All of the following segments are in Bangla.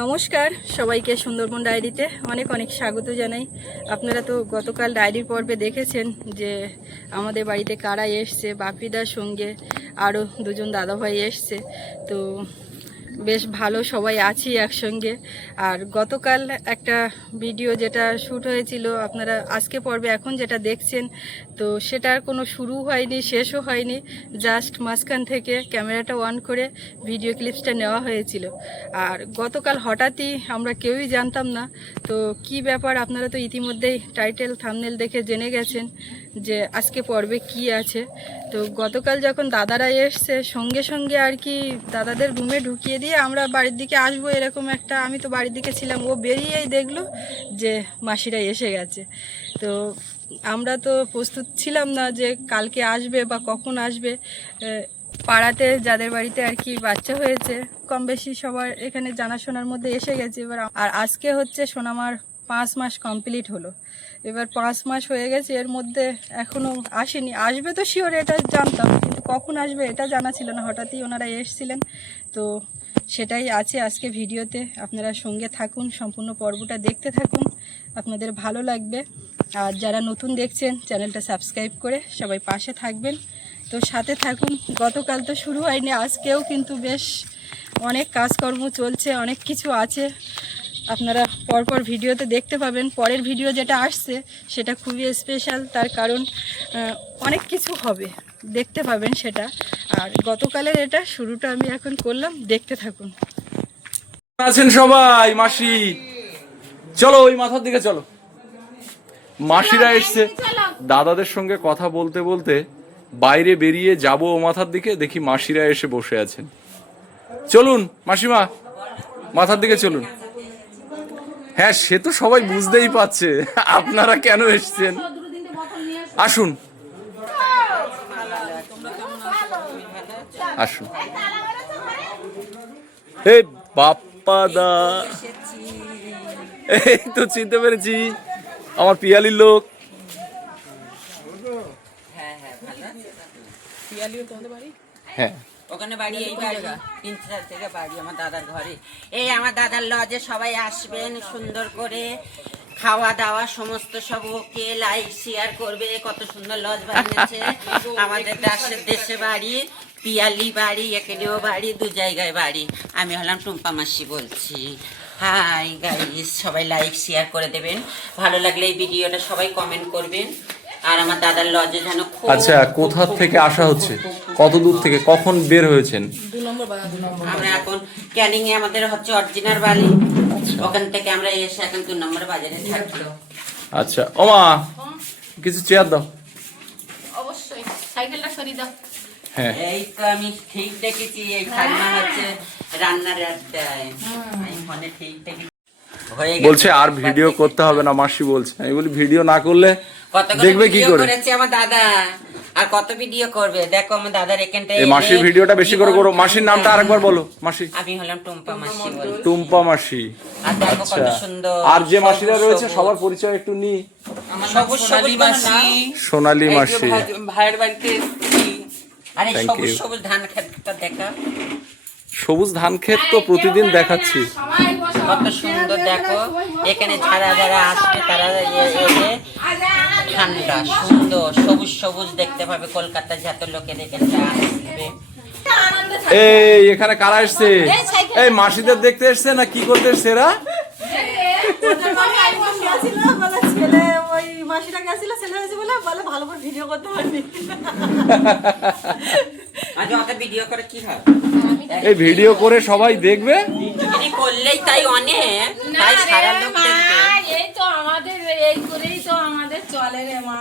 নমস্কার, সবাইকে সুন্দরবন ডায়েরিতে অনেক অনেক স্বাগত জানাই। আপনারা তো গতকাল ডায়েরির পর্বে দেখেছেন যে আমাদের বাড়িতে কারা এসছে, বাপিদার সঙ্গে আরও দুজন দাদাভাই এসছে। তো বেশ ভালো সবাই আছি একসঙ্গে। আর গতকাল একটা ভিডিও যেটা শ্যুট হয়েছিল, আপনারা আজকে পর্বে এখন যেটা দেখছেন, তো সেটার কোনো শুরু হয়নি, শেষও হয়নি। জাস্ট মাঝখান থেকে ক্যামেরাটা অন করে ভিডিও ক্লিপসটা নেওয়া হয়েছিল। আর গতকাল হঠাৎই আমরা কেউই জানতাম না, তো কি ব্যাপার আপনারা তো ইতিমধ্যেই টাইটেল, থামনেল দেখে জেনে গেছেন। যে আজকে পর্বে কি আছে। তো গতকাল যখন দাদারা এসছে, সঙ্গে সঙ্গে আর কি দাদাদের রুমে ঢুকিয়ে দিয়ে আমরা বাড়ির দিকে আসব এরকম একটা, আমি তো বাড়ির দিকে ছিলাম, ও বেরিয়েই দেখল যে মাসিরা এসে গেছে। তো আমরা তো প্রস্তুত ছিলাম না যে কালকে আসবে বা কখন আসবে। পাড়াতে যাদের বাড়িতে আর কি বাচ্চা হয়েছে কম বেশি সবার এখানে জানাশোনার মধ্যে এসে গেছে। এবার আর আজকে হচ্ছে সোনামার পাঁচ মাস কমপ্লিট হলো। এবার পাঁচ মাস হয়ে গেছে, এর মধ্যে এখনও আসেনি। আসবে তো শিওর এটা জানতাম, কিন্তু কখন আসবে এটা জানা ছিল না। হঠাৎই ওনারা এসছিলেন, তো সেটাই আছে আজকে ভিডিওতে। আপনারা সঙ্গে থাকুন, সম্পূর্ণ পর্বটা দেখতে থাকুন। আপনাদের ভালো লাগবে। আর যারা নতুন দেখছেন, চ্যানেলটা সাবস্ক্রাইব করে সবাই পাশে থাকবেন। তো সাথে থাকুন, গতকাল তো শুরু হয়নি, আজকেও কিন্তু বেশ অনেক কাজকর্ম চলছে, অনেক কিছু আছে। আপনারা পরপর ভিডিওতে দেখতে পাবেন। পরের ভিডিও যেটা আসছে সেটা খুবই স্পেশাল তার কারণ অনেক কিছু হবে। দেখতে পাবেন সেটা। আর গতকালের এটা শুরুটা আমি এখন করলাম। দেখতে থাকুন। আছেন সবাই মাসি। চলো ওই মাথার দিকে চলো। মাসিরা এসছে। দাদাদের সঙ্গে কথা বলতে বলতে বাইরে বেরিয়ে যাব ও মাথার দিকে। দেখি মাসিরা এসে বসে আছেন। চলুন মাসিমা মাথার দিকে চলুন। হ্যাঁ সে তো সবাই বুঝতেই পারছে। আপনারা কেন এসছেন? আসুন। আসুন। এই বাপ্পা দা। এই তো চিনতে পেরেছি। আমার পিয়ালির লোক। হ্যাঁ। ওখানে বাড়ি এই বাড়ি তিনটার থেকে বাড়ি আমার দাদার ঘরে। এই আমার দাদার লজে সবাই আসবেন সুন্দর করে। খাওয়া দাওয়া সমস্ত সব ওকে লাইক শেয়ার করবে কত সুন্দর লজ বানিয়েছে। আমাদের দেশের দেশে বাড়ি পিয়ালি বাড়ি এখানেও বাড়ি দু জায়গায় বাড়ি। আমি হলাম টুম্পা মাসি বলছি। হাই গাইস সবাই লাইক শেয়ার করে দেবেন। ভালো লাগলে এই ভিডিওটা সবাই কমেন্ট করবেন। আর আমার দাদার লজে যেন খুব আচ্ছা কোথা থেকে আসা হচ্ছে? কত দূর থেকে? কখন বের হয়েছেন? আমরা এখন ক্যানিং এ আমাদের হচ্ছে অরিজিনাল বাড়ি ওখান থেকে আমরা এসে এখন দু নম্বর বাজারে থাকি আচ্ছা ওমা কিছু চেয়ার দাও। অবশ্যই সাইকেলটা সরিয়ে দাও। হ্যাঁ। এই তো আমি ঠিক দেখেছি এই ঠান্ডা হচ্ছে রান্নার দেয় আমি ফোনে ঠিক দেখেছি। বলছে আর ভিডিও করতে হবে না মাসি বলছে। আমি বলি ভিডিও না করলে দেখবে কি করে? করেছে আমার দাদা। আর কত ভিডিও করবে? দেখো আমার দাদার এখানটায় এই মাসির ভিডিওটা বেশি করে করো। মাসির নামটা আরেকবার বলো মাসি। আমি হলাম টুম্পা মাসি টুম্পা মাসি। আর দেখো আচ্ছা। কত সুন্দর আর যে মাসিরা রয়েছে সবার পরিচয় একটু নি। সবুজ সবুজ মাসি। সোনালী মাসি। ভাইয়ের বাড়িতে এসেছি। আরে সবুজ সবুজ ধান ক্ষেতটা দেখা। সবুজ ধান ক্ষেত তো প্রতিদিন দেখাচ্ছি। কত সুন্দর দেখো এখানে যারা যারা আসবে তারা ঠান্ডা সুন্দর সবুজ সবুজ দেখতে পাবে কলকাতার যত লোকের এখানে আসবে। এই এখানে কারা এসছে? এই মাসিদের দেখতে এসছে না কি করতে এসছে এরা? মাসিটা গেছিল ছেলে হয়েছে বলে বলে ভালো করে ভিডিও করতে পারবি ভিডিও করে কি হয়? এই ভিডিও করে সবাই দেখবে? করলেই তাই অনেক। তাই সারা লোক দেখবে। এই তো আমাদের এই করেই তো আমাদের চলে রে মা।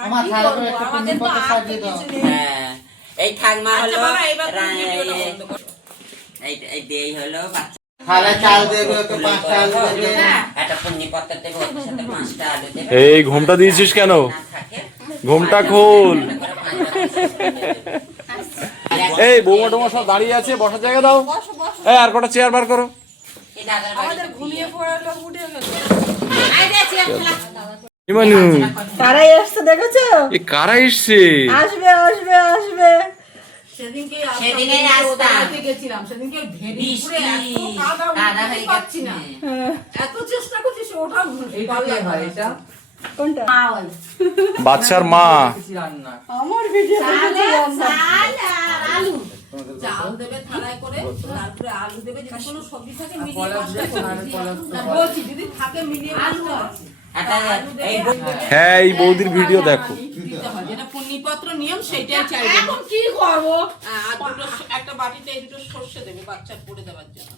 আমাদের তো আর কিছু নেই। হ্যাঁ। এই ঠাকমা হলো ভিডিওটা এই- এই দেই হলো বাচ্চা। এই ঘুমটা দিয়েছিস কেন? ঘুমটা খোল। এই বৌমা টোমা সব দাঁড়িয়ে আছে বসার জায়গা দাও। এই আর কটা চেয়ার বার করো। কারা এসছে দেখেছ? এ কারা এসছে? আসবে আসবে আসবে। সেদিনকে সেদিনেই আসতাম। গেছিলাম। সেদিনকে ভেরি এত কাদা কাদা হয়ে উঠতে না। এত চেষ্টা করছি সে ওঠা ভালো লাগে না। কোনটা? বাচ্চার মা। আমার ভিডিও আলু। চাল দেবে থালায় করে তারপরে আলু দেবে যদি কোনো সবজি থাকে মিলিয়ে পাঁচটা সবজি। না, বলছি যদি থাকে মিলিয়ে পাঁচটা। আছে। এই হ্যাঁ এই বৌদির ভিডিও দেখো। যেটা পুণ্যপত্র নিয়ম সেটাই চাইবে। এখন কি করব? একটা বাটিতে এই দুটো সর্ষে দেবে বাচ্চার পড়ে দেওয়ার জন্য।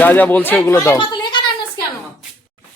যা যা বলছে ওগুলো দাও। একই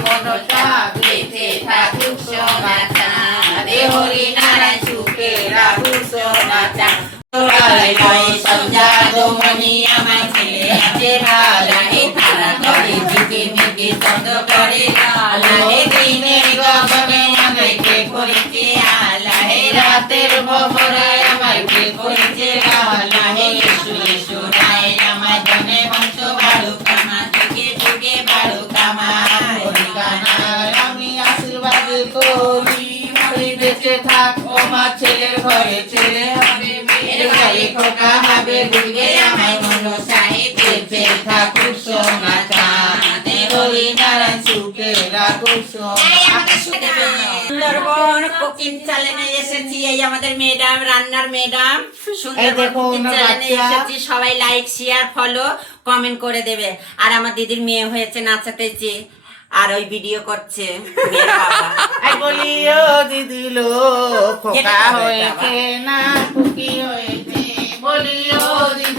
মনটা বেঁচে থাকুক সমাচা রে হরি নারায়ণ সুখে রাহুল সমাচা মনি আমার ছেলে আছে ভালো এই তারা করে জিকে মিকে চন্দ করে আলা এই দিনের গগনে আমায় কে করেছে আলা এই রাতের ভবরায় ঘরে ছেলে হবে মেয়ের ঘরে খোকা হবে বুঝবে আমায় মনো সাহে বেঁচে থাকুক সোনাটা হরি নারায়ণ সুখে রাখুক সুন্দরবন কুকিং চ্যানেলে এসেছি এই আমাদের ম্যাডাম রান্নার ম্যাডাম। সুন্দরবন কুকিং এসেছি সবাই লাইক শেয়ার ফলো কমেন্ট করে দেবে। আর আমার দিদির মেয়ে হয়েছে নাচাতেছে আর ওই ভিডিও করছে মেয়ের বাবা। আই বলি ও দিদি লো খোকা হয়েছে না খুকি হয়েছে বলি ও দিদি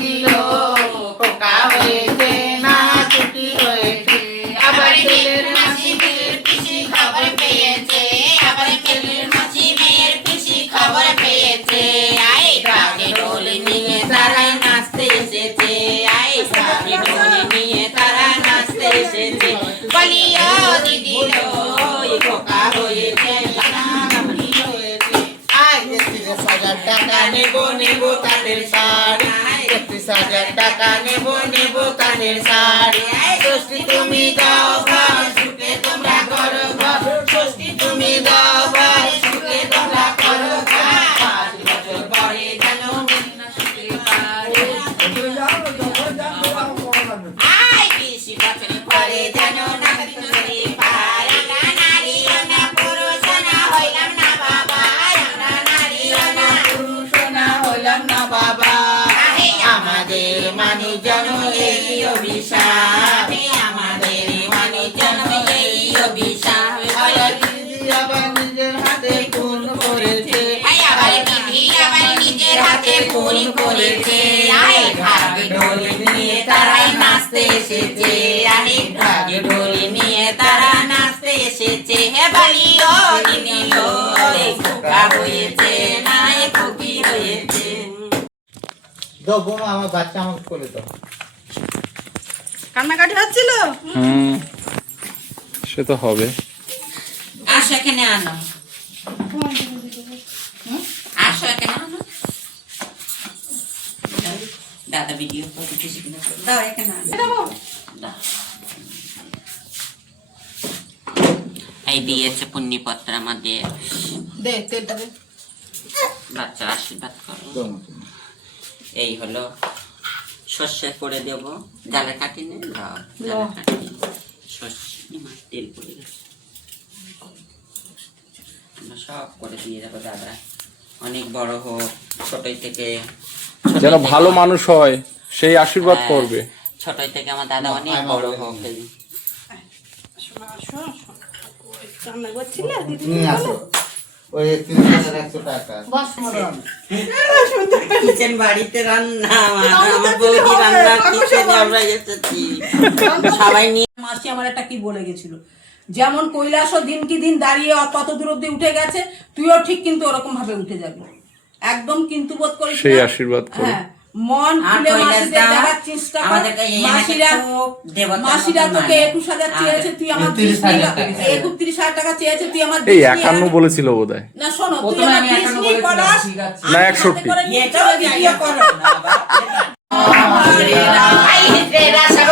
হাজার টাকা নেব নেব তাদের শাড়ি ষষ্ঠী তুমি দাও ভাই সুখে তোমরা করো ঘর ষষ্ঠী তুমি দাও মানুষ যেন এই অভিশাপ আমাদের মানুষ জন্ম এই অভিশাপ। আবার নিজের হাতে খুন করেছে। আবার দিদি আবার নিজের হাতে ফুল করেছে। আই ঢাক ঢোল নিয়ে তারাই নাচতে এসেছে। আরে ঢাক ঢোল নিয়ে তারা নাচতে এসেছে। হে বলি ও দিদি লো এ খোকা হয়েছে। না এ খুকি হয়েছে দাও বোমা আমার বাচ্চা আমাকে করে দাও। কান্নাকাটি হচ্ছিল? হুম। সে তো হবে। আসো এখানে আনো। হুম? আসো এখানে আনো। দাদা ভিডিও করতে কিছু কিনা দাও এখানে আনো। এই দিয়েছে পুণ্যপত্র আমাদের। দে তেলটা দে। বাচ্চা আশীর্বাদ করো। এই হলো সর্ষে করে দেব। জালে কাটি নে দাও কাটি শস্য তেল পড়ে গেছে। আমরা সব করে দিয়ে যাব দাদা। অনেক বড় হোক ছোটই থেকে যেন ভালো মানুষ হয় সেই আশীর্বাদ হ্যাঁ, করবে। ছোটই থেকে আমার দাদা অনেক বড় হোক। কান্না করছিলে ওই তিরিশ হাজার একশো টাকা। কিচেন বাড়িতে রান্না আমার বৌদি রান্নার কিচেনে আমরা এসেছি। সবাই নিয়ে মাসি আমার একটা কি বলে গেছিল? যেমন কৈলাসও দিন কি দিন দাঁড়িয়ে কত দূর অব্দি উঠে গেছে তুইও ঠিক কিন্তু ওরকম ভাবে উঠে যাবি। একদম কিন্তু বোধ করিস সেই আশীর্বাদ করো। মন খুলে মাসিদের দা দেখার চেষ্টা কর মাসিরা মাসিরা তোকে। একুশ হাজার চেয়েছে তুই আমার একত্রিশ হাজার টাকা। হাজার টাকা চেয়েছে তুই আমার এই একান্ন বলেছিল বোধ হয় না শোনো তুই আমার আছে। আমি না, হাতে 61 করে নিয়ে এটাও। ভিডিও করো না বাবা। আই হিজড়েরা সব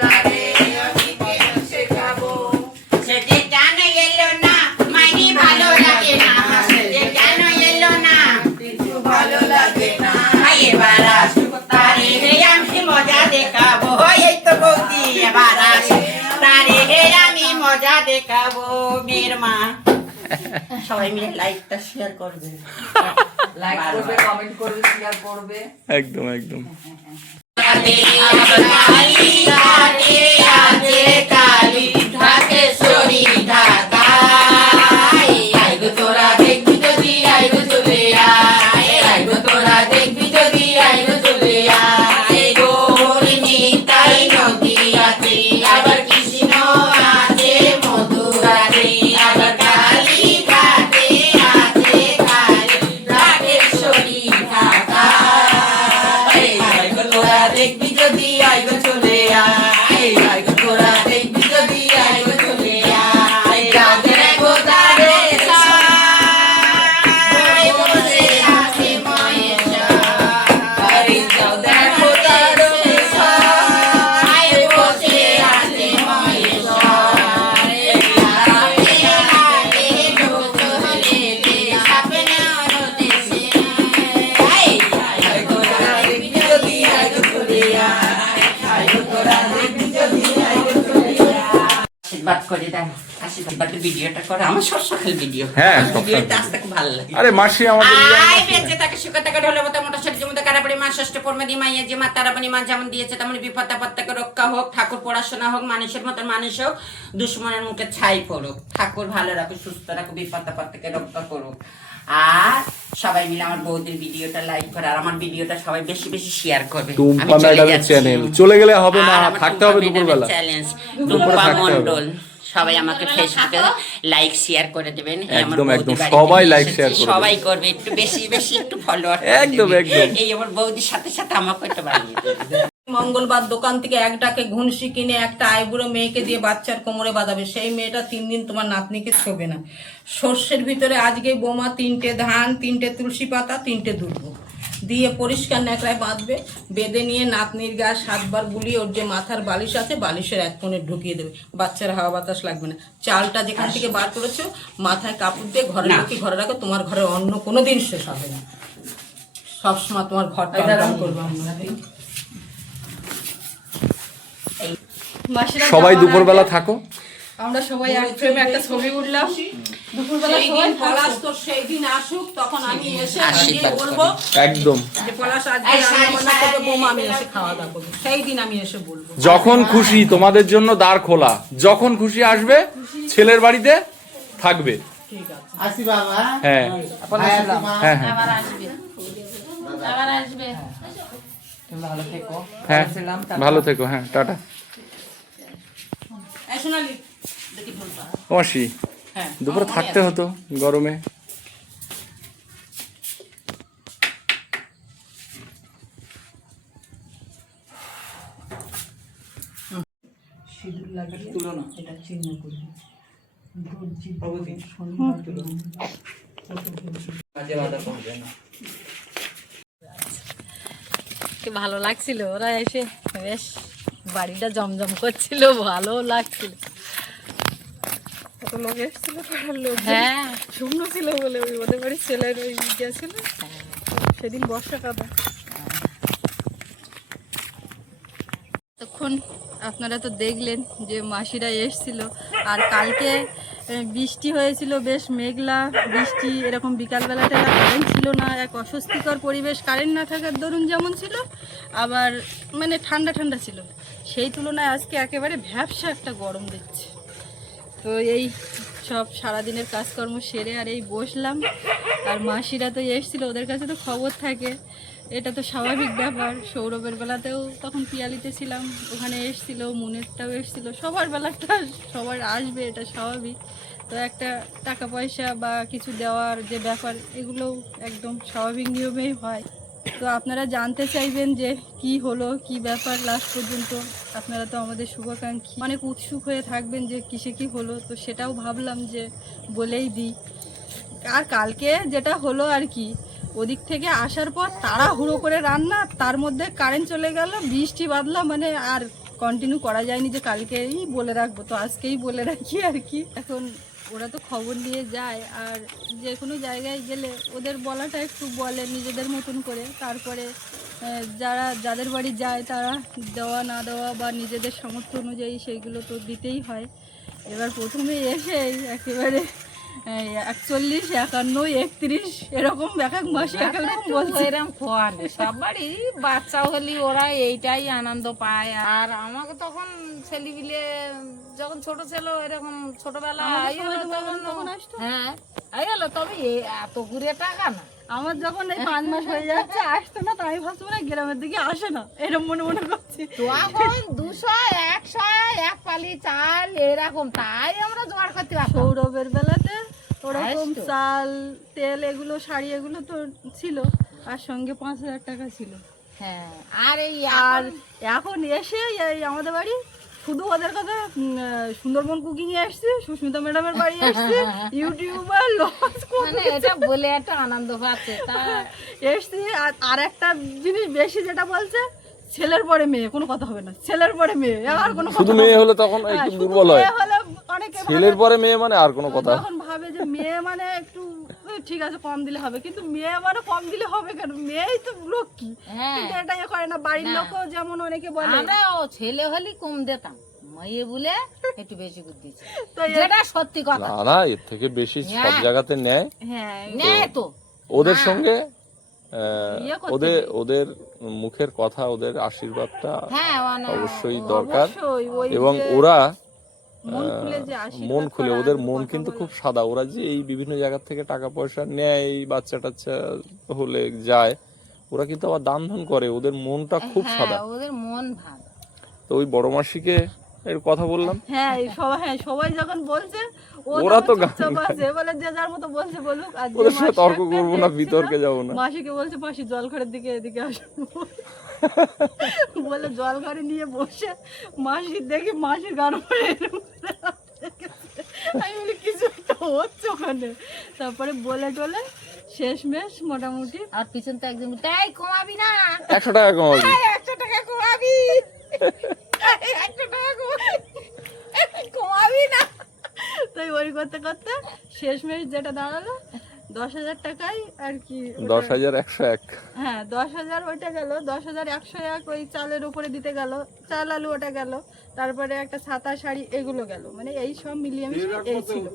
তারে আমি কেন শেখাবো? সে যে কেন এলো না? মাইনি ভালো লাগে না। সে কেন এলো না? কিছু ভালো লাগে না। এবার আসুক তারে হে আমি মজা দেখাবো। এই তো বৌদি এবার আসুক তারে হে আমি মজা দেখাবো। মেয়ের মা। সবাই মিলে লাইকটা শেয়ার করবে। লাইক করবে কমেন্ট করবে শেয়ার করবে। একদম একদম। ঘাটে সরি ঢাকা আশীর্বাদ ভিডিওটা করে আমার সব সকাল ভিডিও। হ্যাঁ, ভিডিওটা আসতে খুব ভালো লাগে। আরে মাসি আমাদের আই বেঁচে তাকে সুখে তাকে ঢলে মতো মোটা শরীর জমতে কারাপড়ি মা ষষ্ঠ পরমেদি মাইয়া যে মা তারাপণি মা যেমন দিয়েছে তেমন বিপদ আপদ থেকে রক্ষা হোক ঠাকুর পড়াশোনা হোক মানুষের মতন মানুষ হোক দুশ্মনের মুখে ছাই পড়ুক। ঠাকুর ভালো রাখুক সুস্থ রাখুক বিপদ আপদ থেকে রক্ষা করুক। আর সবাই মিলে আমার বৌদির ভিডিওটা লাইক করে আর আমার ভিডিওটা সবাই বেশি বেশি শেয়ার করবে। টুম্পা চলে ম্যাডামের চ্যানেল চলে গেলে হবে না থাকতে হবে দুপুরবেলা। চ্যালেঞ্জ টুম্পা। মণ্ডল। সবাই আমাকে ফেসবুকে লাইক শেয়ার করে দেবেন। একদম, একদম, সবাই নিয়ে like, এসেছি, share করে সবাই করবে একটু বেশি বেশি একটু ফলোয়ার একদম, একদম। এই আমার বৌদির সাথে সাথে আমাকে একটু মঙ্গলবার দোকান থেকে এক ডাকে ঘুনসি কিনে একটা আইবুড়ো মেয়েকে দিয়ে বাচ্চার কোমরে বাঁধাবে। সেই মেয়েটা তিন দিন তোমার নাতনিকে ছবে না। সর্ষের ভিতরে আজকে বোমা তিনটে ধান তিনটে তুলসী পাতা তিনটে দুর্ব দিয়ে পরিষ্কার ন্যাকড়ায় বাঁধবে বেঁধে নিয়ে নাতনির গা সাতবার বুলিয়ে ওর যে মাথার বালিশ আছে বালিশের এক কোণে ঢুকিয়ে দেবে। বাচ্চার হাওয়া বাতাস লাগবে না। চালটা যেখান থেকে বার করেছ মাথায় কাপড় দিয়ে ঘরে রাখি ঘরে রাখো তোমার ঘরে অন্য কোনো দিন শেষ হবে না। সবসময় তোমার ঘরটা করব। আমরা সবাই দুপুরবেলা থাকো। আমরা সবাই এক ফ্রেমে একটা ছবি উঠলাম। দুপুরবেলা সবাই পলাশ তোর সেই দিন আসুক তখন আমি এসে গিয়ে বলব একদম। যে পলাশ আজকে রান্না করবে বৌমা আমি এসে খাওয়া দাওয়া করব। সেই দিন আমি এসে বলব। যখন খুশি তোমাদের জন্য দ্বার খোলা। যখন খুশি আসবে ছেলের বাড়িতে থাকবে। ঠিক আছে। আসি বাবা। হ্যাঁ। ভাই আসি মা। হ্যাঁ হ্যাঁ। তুমি ভালো থেকো। হ্যাঁ। ভালো থেকো হ্যাঁ টাটা। সোনালি মাসি হ্যাঁ দুপুরে থাকতে হতো গরমে। সিঁদুর এটা চিহ্ন করবি ভালো লাগছিল? ওরা এসে বেশ বাড়িটা জমজম করছিল ভালো লাগছিল। কত লোক এসেছিল পাড়ার লোক হ্যাঁ। শুকনো ছিল বলে ওই ওদের বাড়ির ছেলের ওই গেছিল সেদিন বর্ষা কাদা। তখন আপনারা তো দেখলেন যে মাসিরা এসছিল। আর কালকে বৃষ্টি হয়েছিল বেশ মেঘলা বৃষ্টি এরকম বিকালবেলাটা কারেন্ট ছিল না। এক অস্বস্তিকর পরিবেশ কারেন্ট না থাকার দরুন যেমন ছিল আবার মানে ঠান্ডা ঠান্ডা ছিল। সেই তুলনায় আজকে একেবারে ভ্যাবসা একটা গরম দিচ্ছে। তো এই সব সারাদিনের কাজকর্ম সেরে আর এই বসলাম। আর মাসিরা তো এসছিল, ওদের কাছে তো খবর থাকে। এটা তো স্বাভাবিক ব্যাপার। সৌরভের বেলাতেও তখন পিয়ালিতে ছিলাম, ওখানে এসছিল, মুনেরটাও এসছিল। সবার বেলাটা সবার আসবে, এটা স্বাভাবিক। তো একটা টাকা পয়সা বা কিছু দেওয়ার যে ব্যাপার, এগুলোও একদম স্বাভাবিক নিয়মেই হয়। তো আপনারা জানতে চাইবেন যে কি হলো, কি ব্যাপার লাস্ট পর্যন্ত? আপনারা তো আমাদের শুভাকাঙ্ক্ষী। অনেক উৎসুক হয়ে থাকবেন যে কিসে কি হলো, তো সেটাও ভাবলাম যে বলেই দিই। আর কালকে যেটা হলো আর কি, ওদিক থেকে আসার পর তাড়াহুড়ো করে রান্না, তার মধ্যে কারেন্ট চলে গেল, বৃষ্টি বাদলা মানে আর কন্টিনিউ করা যায়নি যে কালকেই বলে রাখব, তো আজকেই বলে রাখি আর কি। এখন ওরা তো খবর নিয়ে যায় আর যে কোনো জায়গায় গেলে ওদের বলাটা একটু বলে নিজেদের মতন করে। তারপরে যারা, যাদের বাড়ি যায় তারা দেওয়া না দেওয়া বা নিজেদের সামর্থ্য অনুযায়ী সেইগুলো তো দিতেই হয়। এবার প্রথমে এসেই একেবারে একচল্লিশ একান্ন একত্রিশ এরকম এক এক মাসে এক এক রকম বলছে। এরকম খোয়ার। সবারই বাচ্চা হলি ওরা এইটাই আনন্দ পায়। আর আমাকে তখন ছেলেপিলে যখন ছোট ছিল এরকম ছোটবেলা তো। হ্যাঁ তবে এত ঘুরে টাকা না। আমার যখন এই পাঁচ মাস হয়ে যাচ্ছে আসতো না তাই ভাবছি না গ্রামের দিকে আসে না এরকম মনে মনে করছি। তখন দুশো একশো এক পালি চাল এরকম তাই আমরা জোগাড় করতে পারতাম। সৌরভের বেলাতে ওরকম চাল তেল এগুলো শাড়ি এগুলো তো ছিল আর সঙ্গে পাঁচ হাজার টাকা ছিল। হ্যাঁ আর এই আর এখন এসে এই আমাদের বাড়ি শুধু ওদের কথা সুন্দরবন কুকিং এ আসছে সুস্মিতা ম্যাডামের বাড়ি আসছে ইউটিউবার লস মানে এটা বলে একটা আনন্দ পাচ্ছে তা এসছি আর আর একটা জিনিস বেশি যেটা বলছে ছেলের পরে মেয়ে কোনো কথা হবে না। ছেলের পরে মেয়ে আর কোনো শুধু মেয়ে হলে তখন হ্যাঁ, একটু দুর্বল হয়। ছেলের পরে মেয়ে মানে আর কোনো কথা। যখন ভাবে যে মেয়ে মানে একটু ঠিক আছে কম দিলে হবে। কিন্তু মেয়ে মানে কম দিলে হবে কেন? মেয়েই তো লক্ষ্মী হ্যাঁ। কিন্তু এটা ইয়ে করে না। বাড়ির লোকও যেমন অনেকে বলে। আমরা ও ছেলে হলে কম দিতাম। মেয়ে বলে একটু বেশি করে এ- যেটা সত্যি কথা। না না এর থেকে বেশি সব জায়গাতে নেয় হ্যাঁ নেয় তো ওদের সঙ্গে ওদের ওদের মুখের কথা ওদের আশীর্বাদটা হ্যাঁ মানে অবশ্যই দরকার। এবং ওরা মন খুলে ওদের মন কিন্তু খুব সাদা। ওরা যে এই বিভিন্ন জায়গা থেকে টাকা পয়সা নেয় এই বাচ্চা টাচ্চা হলে যায় ওরা কিন্তু আবার দান ধান করে। ওদের মনটা খুব সাদা। হ্যাঁ ওদের মন ভালো। তো ওই বড় মাসিকে এর কথা বললাম। হ্যাঁ সবাই হ্যাঁ সবাই যখন বলছে ওরা তো গান চুপচাপ আছে বলে যে যার মতো বলছে বলুক আর ওদের সাথে তর্ক করব না বিতর্কে যাব না। মাসিকে বলছে মাসি জল ঘরের দিকে এদিকে আসো। বলে জল ঘরে নিয়ে বসে মাসি দেখি মাসির গান পরে এরম করে আমি বলি কিছু একটা হচ্ছে ওখানে। তারপরে বলে টলে শেষমেশ মোটামুটি আর পিছন তো একজন তাই কমাবি না। একশো টাকা কমাবি। একশো টাকা কমাবি। একশো টাকা কমাবি। কমাবি না। তাই ওই করতে করতে শেষমেশ যেটা দাঁড়াল দশ হাজার টাকাই আর কি দশ হাজার একশো এক। হ্যাঁ দশ হাজার ওইটা গেল দশ হাজার একশো এক ওই চালের উপরে দিতে গেল চাল আলু ওটা গেল তারপরে একটা ছাতা শাড়ি এগুলো গেল মানে এই সব মিলিয়ে মিশিয়ে এই ছিল।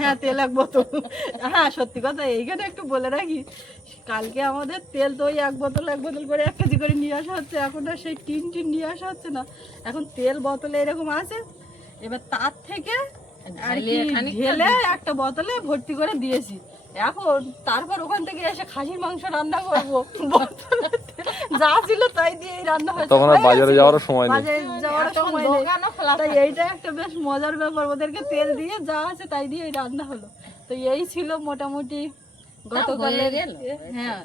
হ্যাঁ তেল এক বোতল। হ্যাঁ সত্যি কথা এইখানে একটু বলে রাখি কালকে আমাদের তেল তো ওই এক বোতল এক বোতল করে এক কেজি করে নিয়ে আসা হচ্ছে এখন আর সেই টিন টিন নিয়ে আসা হচ্ছে না। এখন তেল বোতলে এরকম আছে এবার তার থেকে আর কি ঢেলে একটা বোতলে ভর্তি করে দিয়েছি। এখন তারপর ওখান থেকে এসে খাসির মাংস রান্না করব। যা ছিল তাই দিয়ে রান্না হয়েছে। তখন বাজারে গেছিল। সময় নেই। বাজারে যাওয়ার সময় নেই। তাই এইটা একটা বেশ মজার ব্যাপার। ওদেরকে তেল দিয়ে যা আছে তাই দিয়ে রান্না হলো। তো এই ছিল মোটামুটি গতকালের হ্যাঁ।